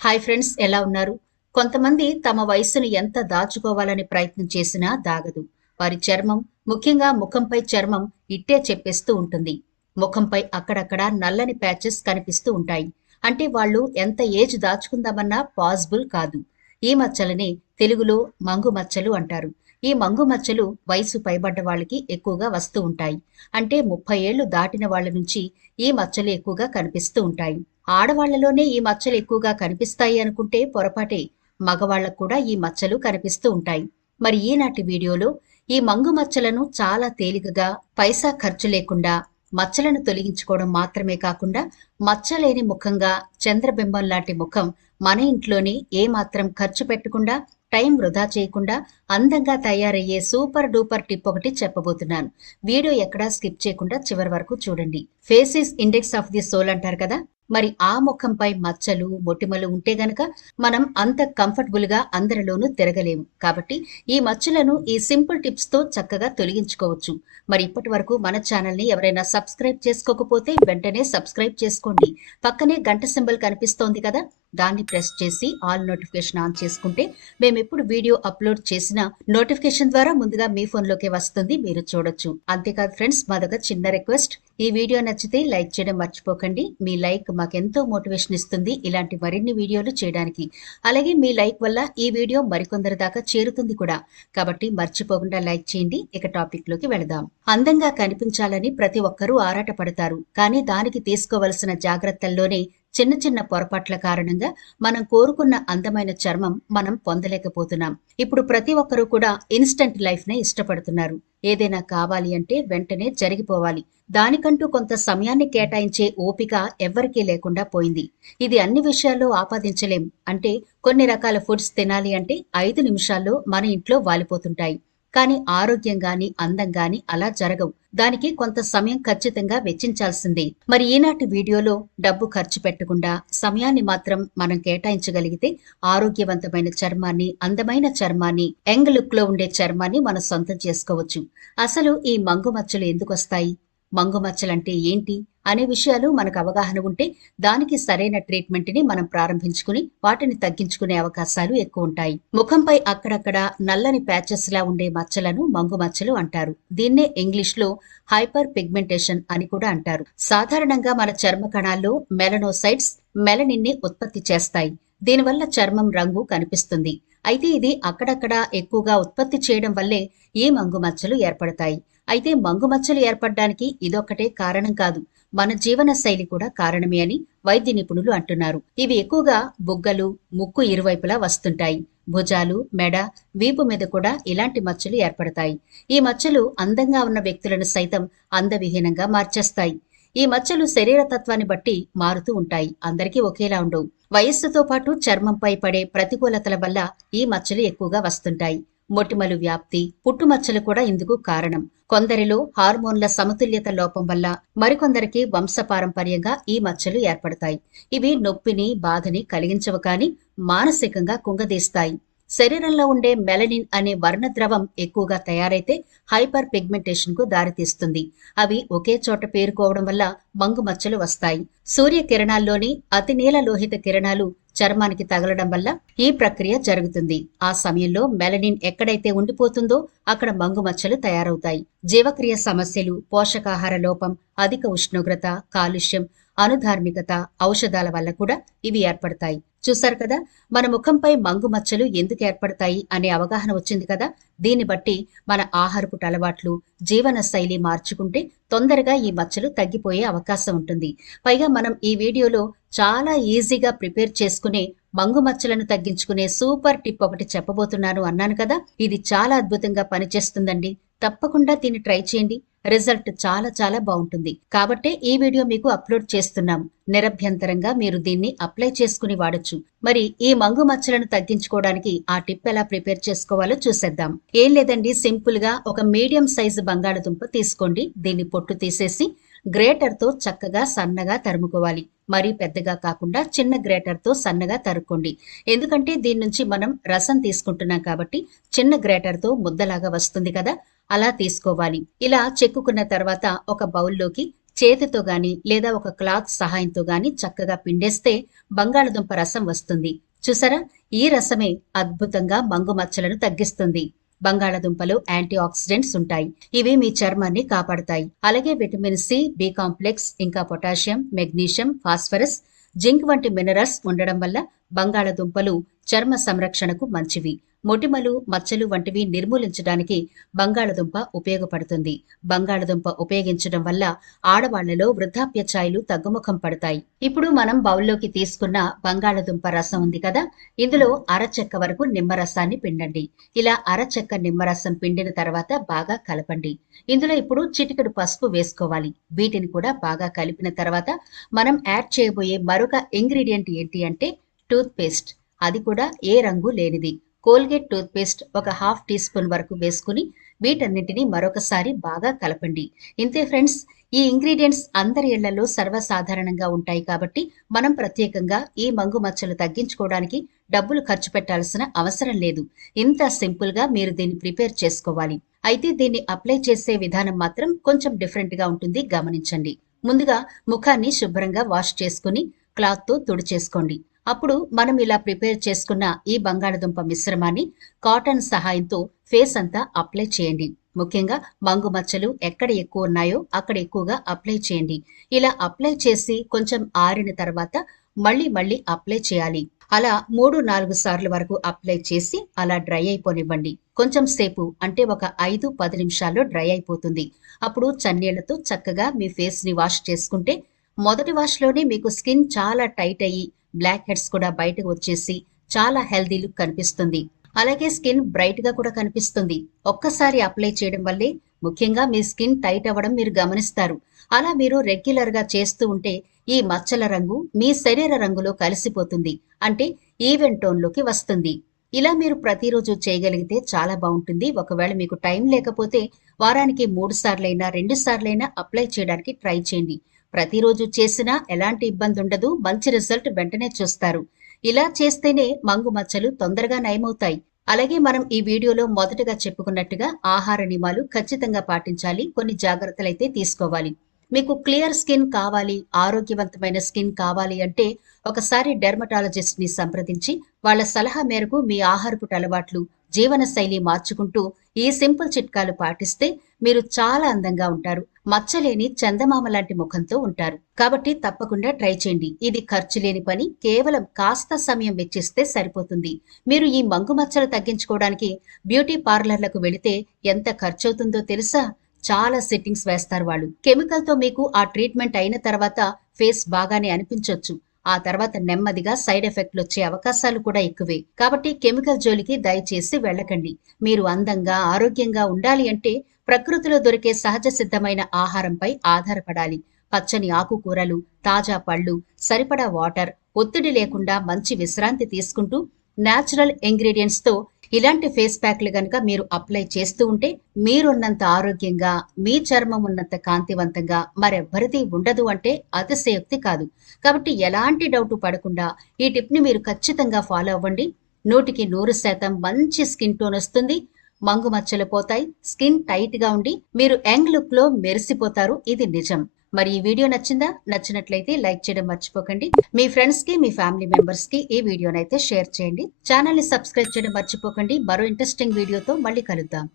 Hi friends ఎలా ఉన్నారు? కొంతమంది తమ వయస్సును ఎంత దాచుకోవాలని ప్రయత్నం చేసినా దాగదు. వారి చర్మం ముఖ్యంగా ముఖంపై చర్మం ఇట్టే చెప్పేస్తూ ఉంటుంది. ముఖంపై అక్కడక్కడ నల్లని ప్యాచెస్ కనిపిస్తూ ఉంటాయి. అంటే వాళ్ళు ఎంత ఏజ్ దాచుకుందామన్నా పాసిబుల్ కాదు. ఈ మచ్చలని తెలుగులో మంగు మచ్చలు అంటారు. ఈ మంగు మచ్చలు వయసు పైబడ్డ వాళ్ళకి ఎక్కువగా వస్తూ ఉంటాయి. అంటే ముప్పై ఏళ్ళు దాటిన వాళ్ళ నుంచి ఈ మచ్చలు ఎక్కువగా కనిపిస్తూ ఉంటాయి. ఆడవాళ్ళలోనే ఈ మచ్చలు ఎక్కువగా కనిపిస్తాయి అనుకుంటే పొరపాటే. మగవాళ్ళకు కూడా ఈ మచ్చలు కనిపిస్తూ ఉంటాయి. మరి ఈనాటి వీడియోలో ఈ మంగు మచ్చలను చాలా తేలికగా పైసా ఖర్చు లేకుండా మచ్చలను తొలగించుకోవడం మాత్రమే కాకుండా మచ్చలేని ముఖంగా చంద్రబింబం లాంటి ముఖం మన ఇంట్లోనే ఏమాత్రం ఖర్చు పెట్టకుండా టైం వృధా చేయకుండా అందంగా తయారయ్యే సూపర్ డూపర్ టిప్ ఒకటి చెప్పబోతున్నాను. వీడియో ఎక్కడా స్కిప్ చేయకుండా చివరి వరకు చూడండి. Face index of the soul అంటారు కదా? మరి ఆ ముఖంపై మచ్చలు మొటిమలు ఉంటే గనక మనం అంత కంఫర్టబుల్గా అందరిలోనూ తిరగలేము. కాబట్టి ఈ మచ్చలను ఈ సింపుల్ టిప్స్తో చక్కగా తొలగించుకోవచ్చు. మరి ఇప్పటి వరకు మన ఛానల్ని ఎవరైనా సబ్స్క్రైబ్ చేసుకోకపోతే వెంటనే సబ్స్క్రైబ్ చేసుకోండి. పక్కనే గంట సింబల్ కనిపిస్తోంది కదా దాన్ని ప్రెస్ చేసి ఆల్ నోటిఫికేషన్ ఆన్ చేసుకుంటే మేము ఎప్పుడు వీడియో అప్లోడ్ చేసినా నోటిఫికేషన్ ద్వారా ముందుగా మీ ఫోన్లోకి వస్తుంది మీరు చూడొచ్చు. అంతేకాదు ఫ్రెండ్స్ మాదొక చిన్న రిక్వెస్ట్ ఈ వీడియో నచ్చితే లైక్ చేయడం మర్చిపోకండి. మీ లైక్ మాకెంతో మోటివేషన్ ఇస్తుంది ఇలాంటి మరిన్ని వీడియోలు చేయడానికి. అలాగే మీ లైక్ వల్ల ఈ వీడియో మరికొందరి దాకా చేరుతుంది కూడా. కాబట్టి మర్చిపోకుండా లైక్ చేయండి. ఇక టాపిక్లోకి వెళదాం. అందంగా కనిపించాలని ప్రతి ఒక్కరూ ఆరాటపడతారు. కానీ దానికి తీసుకోవలసిన జాగ్రత్తల్లోనే చిన్న చిన్న పొరపాట్ల కారణంగా మనం కోరుకున్న అందమైన చర్మం మనం పొందలేకపోతున్నాం. ఇప్పుడు ప్రతి ఒక్కరూ కూడా ఇన్స్టంట్ లైఫ్ నే ఇష్టపడుతున్నారు. ఏదైనా కావాలి అంటే వెంటనే జరిగిపోవాలి. దానికంటూ కొంత సమయాన్ని కేటాయించే ఓపిక ఎవ్వరికీ లేకుండా పోయింది. ఇది అన్ని విషయాల్లో ఆపాదించలేం. అంటే కొన్ని రకాల ఫుడ్స్ తినాలి అంటే ఐదు నిమిషాల్లో మన ఇంట్లో వాలిపోతుంటాయి. కానీ ఆరోగ్యం గాని అందం గాని అలా జరగవు. దానికి కొంత సమయం ఖచ్చితంగా వెచ్చించాల్సిందే. మరి ఈనాటి వీడియోలో డబ్బు ఖర్చు పెట్టకుండా సమయాన్ని మాత్రం మనం కేటాయించగలిగితే ఆరోగ్యవంతమైన చర్మాన్ని అందమైన చర్మాన్ని యంగ్ లుక్లో ఉండే చర్మాన్ని మనం సొంతం చేసుకోవచ్చు. అసలు ఈ మంగు మచ్చలు ఎందుకు వస్తాయి మంగుమచ్చలంటే ఏంటి అనే విషయాలు మనకు అవగాహన ఉంటే దానికి సరైన ట్రీట్మెంట్ని మనం ప్రారంభించుకుని వాటిని తగ్గించుకునే అవకాశాలు ఎక్కువ ఉంటాయి. ముఖంపై అక్కడక్కడ నల్లని ప్యాచెస్ లా ఉండే మచ్చలను మంగు మచ్చలు అంటారు. దీన్నే ఇంగ్లీష్లో హైపర్ పిగ్మెంటేషన్ అని కూడా అంటారు. సాధారణంగా మన చర్మ కణాల్లో మెలనోసైట్స్ మెలనిన్ని ఉత్పత్తి చేస్తాయి. దీనివల్ల చర్మం రంగు కనిపిస్తుంది. అయితే ఇది అక్కడక్కడ ఎక్కువగా ఉత్పత్తి చేయడం వల్లే ఈ మంగు మచ్చలు ఏర్పడతాయి? అయితే మంగు మచ్చలు ఏర్పడడానికి ఇదొక్కటే కారణం కాదు. మన జీవన శైలి కూడా కారణమే అని వైద్య నిపుణులు అంటున్నారు. ఇవి ఎక్కువగా బుగ్గలు ముక్కు ఇరువైపులా వస్తుంటాయి. భుజాలు మెడ వీపు మీద కూడా ఇలాంటి మచ్చలు ఏర్పడతాయి. ఈ మచ్చలు అందంగా ఉన్న వ్యక్తులను సైతం అందవిహీనంగా మార్చేస్తాయి. ఈ మచ్చలు శరీర తత్వాన్ని బట్టి మారుతూ ఉంటాయి. అందరికీ ఒకేలా ఉండవు. వయస్సుతో పాటు చర్మంపై పడే ప్రతికూలతల వల్ల ఈ మచ్చలు ఎక్కువగా వస్తుంటాయి. మొటిమలు వ్యాప్తి పుట్టుమచ్చలు కూడా ఇందుకు కారణం. కొందరిలో హార్మోన్ల సమతుల్యత లోపం వల్ల మరికొందరికి వంశపారంపర్యంగా ఈ మచ్చలు ఏర్పడతాయి. ఇవి నొప్పిని బాధని కలిగించవు కానీ మానసికంగా కుంగదీస్తాయి. శరీరంలో ఉండే మెలనిన్ అనే వర్ణద్రవం ఎక్కువగా తయారైతే హైపర్ పిగ్మెంటేషన్కు దారితీస్తుంది. అవి ఒకే చోట పేరుకోవడం వల్ల మంగు మచ్చలు వస్తాయి. సూర్య కిరణాల్లోని అతి నీల లోహిత కిరణాలు చర్మానికి తగలడం వల్ల ఈ ప్రక్రియ జరుగుతుంది. ఆ సమయంలో మెలనిన్ ఎక్కడైతే ఉండిపోతుందో అక్కడ మంగుమచ్చలు తయారవుతాయి. జీవక్రియ సమస్యలు పోషకాహార లోపం అధిక ఉష్ణోగ్రత కాలుష్యం అనుధార్మికత ఔషధాల వల్ల కూడా ఇవి ఏర్పడతాయి. చూశారు కదా? మన ముఖంపై మంగు మచ్చలు ఎందుకు ఏర్పడతాయి అనే అవగాహన వచ్చింది కదా? దీన్ని బట్టి మన ఆహారపు అలవాట్లు జీవన శైలి మార్చుకుంటే తొందరగా ఈ మచ్చలు తగ్గిపోయే అవకాశం ఉంటుంది. పైగా మనం ఈ వీడియోలో చాలా ఈజీగా ప్రిపేర్ చేసుకునే మంగు మచ్చలను తగ్గించుకునే సూపర్ టిప్ ఒకటి చెప్పబోతున్నాను అన్నాను కదా? ఇది చాలా అద్భుతంగా పనిచేస్తుందండి. తప్పకుండా దీన్ని ట్రై చేయండి. రిజల్ట్ చాలా చాలా బాగుంటుంది. కాబట్టే ఈ వీడియో మీకు అప్లోడ్ చేస్తున్నాం. నిరభ్యంతరంగా మీరు దీన్ని అప్లై చేసుకుని వాడొచ్చు. మరి ఈ మంగు మచ్చలను తగ్గించుకోవడానికి ఆ టిప్ ఎలా ప్రిపేర్ చేసుకోవాలో చూసేద్దాం. ఏం లేదండి సింపుల్గా ఒక మీడియం సైజు బంగాళదుంప తీసుకోండి. దీన్ని పొట్టు తీసేసి గ్రేటర్తో చక్కగా సన్నగా తరుముకోవాలి. మరీ పెద్దగా కాకుండా చిన్న గ్రేటర్తో సన్నగా తరుక్కోండి. ఎందుకంటే దీని నుంచి మనం రసం తీసుకుంటున్నాం కాబట్టి చిన్న గ్రేటర్తో ముద్దలాగా వస్తుంది కదా అలా తీసుకోవాలి. ఇలా చెక్కుకున్న తర్వాత ఒక బౌల్లోకి చేతితో గాని లేదా ఒక క్లాత్ సహాయంతో గాని చక్కగా పిండేస్తే బంగాళదుంప రసం వస్తుంది. చూసారా? ఈ రసమే అద్భుతంగా మంగు మచ్చలను తగ్గిస్తుంది. బంగాళదుంపలో యాంటీ ఆక్సిడెంట్స్ ఉంటాయి. ఇవి మీ చర్మాన్ని కాపాడతాయి. అలాగే విటమిన్ సి బి కాంప్లెక్స్ ఇంకా పొటాషియం మెగ్నీషియం ఫాస్ఫరస్ జింక్ వంటి మినరల్స్ ఉండడం వల్ల బంగాళదుంపలు చర్మ సంరక్షణకు మంచివి. మొటిమలు మచ్చలు వంటివి నిర్మూలించడానికి బంగాళదుంప ఉపయోగపడుతుంది. బంగాళదుంప ఉపయోగించడం వల్ల ఆడవాళ్ళలో వృద్ధాప్య ఛాయలు తగ్గుముఖం పడతాయి. ఇప్పుడు మనం బౌల్లోకి తీసుకున్న బంగాళదుంప రసం ఉంది కదా? ఇందులో అరచెక్క వరకు నిమ్మరసాన్ని పిండండి. ఇలా అరచెక్క నిమ్మరసం పిండిన తర్వాత బాగా కలపండి. ఇందులో ఇప్పుడు చిటికెడు పసుపు వేసుకోవాలి. వీటిని కూడా బాగా కలిపిన తర్వాత మనం యాడ్ చేయబోయే మరొక ఇంగ్రీడియంట్ ఏంటి అంటే టూత్ పేస్ట్ అది కూడా ఏ రంగు లేనిది. కోల్గేట్ టూత్పేస్ట్ ఒక హాఫ్ టీ స్పూన్ వరకు వేసుకుని వీటన్నింటినీ మరొకసారి బాగా కలపండి. ఇంతే ఫ్రెండ్స్ ఈ ఇంగ్రీడియంట్స్ అందరి ఇళ్ళలో సర్వసాధారణంగా ఉంటాయి కాబట్టి మనం ప్రత్యేకంగా ఈ మంగు మచ్చలు తగ్గించుకోవడానికి డబ్బులు ఖర్చు పెట్టాల్సిన అవసరం లేదు. ఇంత సింపుల్గా మీరు దీన్ని ప్రిపేర్ చేసుకోవాలి. అయితే దీన్ని అప్లై చేసే విధానం మాత్రం కొంచెం డిఫరెంట్గా ఉంటుంది గమనించండి. ముందుగా ముఖాన్ని శుభ్రంగా వాష్ చేసుకుని క్లాత్తో తుడిచేసుకోండి. అప్పుడు మనం ఇలా ప్రిపేర్ చేసుకున్న ఈ బంగాళదుంప మిశ్రమాన్ని కాటన్ సహాయంతో ఫేస్ అంతా అప్లై చేయండి. ముఖ్యంగా మంగు మచ్చలు ఎక్కడ ఎక్కువ ఉన్నాయో అక్కడ ఎక్కువగా అప్లై చేయండి. ఇలా అప్లై చేసి కొంచెం ఆరిన తర్వాత మళ్ళీ మళ్ళీ అప్లై చేయాలి. అలా మూడు నాలుగు సార్లు వరకు అప్లై చేసి అలా డ్రై అయిపోనివ్వండి. కొంచెం సేపు అంటే ఒక ఐదు పది నిమిషాల్లో డ్రై అయిపోతుంది. అప్పుడు చన్నీళ్ళతో చక్కగా మీ ఫేస్ని వాష్ చేసుకుంటే మొదటి వాష్లోనే మీకు స్కిన్ చాలా టైట్ అయ్యి బ్లాక్ హెడ్స్ కూడా బయటకు వచ్చేసి చాలా హెల్దీ లుక్ కనిపిస్తుంది. అలాగే స్కిన్ బ్రైట్గా కూడా కనిపిస్తుంది. ఒక్కసారి అప్లై చేయడం వల్లే ముఖ్యంగా మీ స్కిన్ టైట్ అవ్వడం మీరు గమనిస్తారు. అలా మీరు రెగ్యులర్గా చేస్తూ ఉంటే ఈ మచ్చల రంగు మీ శరీర రంగులో కలిసిపోతుంది. అంటే ఈవెన్ టోన్లోకి వస్తుంది. ఇలా మీరు ప్రతిరోజు చేయగలిగితే చాలా బాగుంటుంది. ఒకవేళ మీకు టైం లేకపోతే వారానికి మూడు సార్లైనా రెండు సార్లైనా అప్లై చేయడానికి ట్రై చేయండి. ప్రతిరోజు చేసినా ఎలాంటి ఇబ్బంది ఉండదు మంచి రిజల్ట్ వెంటనే చూస్తారు. ఇలా చేస్తేనే మంగు మచ్చలు తొందరగా నయమవుతాయి. అలాగే మనం ఈ వీడియోలో మొదటగా చెప్పుకున్నట్టుగా ఆహార నియమాలు ఖచ్చితంగా పాటించాలి. కొన్ని జాగ్రత్తలు అయితే తీసుకోవాలి. మీకు క్లియర్ స్కిన్ కావాలి ఆరోగ్యవంతమైన స్కిన్ కావాలి అంటే ఒకసారి డెర్మటాలజిస్ట్ని సంప్రదించి వాళ్ళ సలహా మేరకు మీ ఆహారపు అలవాట్లు జీవనశైలి మార్చుకుంటూ ఈ సింపుల్ చిట్కాలు పాటిస్తే మీరు చాలా అందంగా ఉంటారు. మచ్చలేని చందమామ లాంటి ముఖంతో ఉంటారు. కాబట్టి తప్పకుండా ట్రై చేయండి. ఇది ఖర్చు లేని పని. కేవలం కాస్త సమయం వెచ్చిస్తే సరిపోతుంది. మీరు ఈ మంగు మచ్చలు తగ్గించుకోవడానికి బ్యూటీ పార్లర్లకు వెళితే ఎంత ఖర్చవుతుందో తెలుసా? చాలా సెట్టింగ్స్ వేస్తారు వాళ్ళు. కెమికల్తో మీకు ఆ ట్రీట్మెంట్ అయిన తర్వాత ఫేస్ బాగానే అనిపించొచ్చు. ఆ తర్వాత నెమ్మదిగా సైడ్ ఎఫెక్ట్లు వచ్చే అవకాశాలు కూడా ఎక్కువే. కాబట్టి కెమికల్ జోలికి దయచేసి వెళ్ళకండి. మీరు అందంగా ఆరోగ్యంగా ఉండాలి అంటే ప్రకృతిలో దొరికే సహజ సిద్ధమైన ఆహారంపై ఆధారపడాలి. పచ్చని ఆకుకూరలు తాజా పళ్ళు సరిపడా వాటర్ ఒత్తిడి లేకుండా మంచి విశ్రాంతి తీసుకుంటూ న్యాచురల్ ఇంగ్రీడియంట్స్తో ఇలాంటి ఫేస్ ప్యాక్లు కనుక మీరు అప్లై చేస్తూ ఉంటే మీరున్నంత ఆరోగ్యంగా మీ చర్మం ఉన్నంత కాంతివంతంగా మరెవ్వరిది ఉండదు అంటే అతిశయోక్తి కాదు. కాబట్టి ఎలాంటి డౌట్ పడకుండా ఈ టిప్ని మీరు ఖచ్చితంగా ఫాలో అవ్వండి. నూటికి నూరు శాతం మంచి స్కిన్ టోన్ వస్తుంది. మంగు మచ్చలు పోతాయి. స్కిన్ టైట్గా ఉండి మీరు యంగ్ లుక్లో మెరిసిపోతారు. ఇది నిజం. మరి ఈ వీడియో నచ్చిందా? నచ్చినట్లయితే లైక్ చేయడం మర్చిపోకండి. మీ ఫ్రెండ్స్కి మీ ఫ్యామిలీ మెంబర్స్కి ఈ వీడియోనైతే షేర్ చేయండి. ఛానల్ని సబ్స్క్రైబ్ చేయడం మర్చిపోకండి. మరో ఇంట్రెస్టింగ్ వీడియోతో మళ్ళీ కలుద్దాం.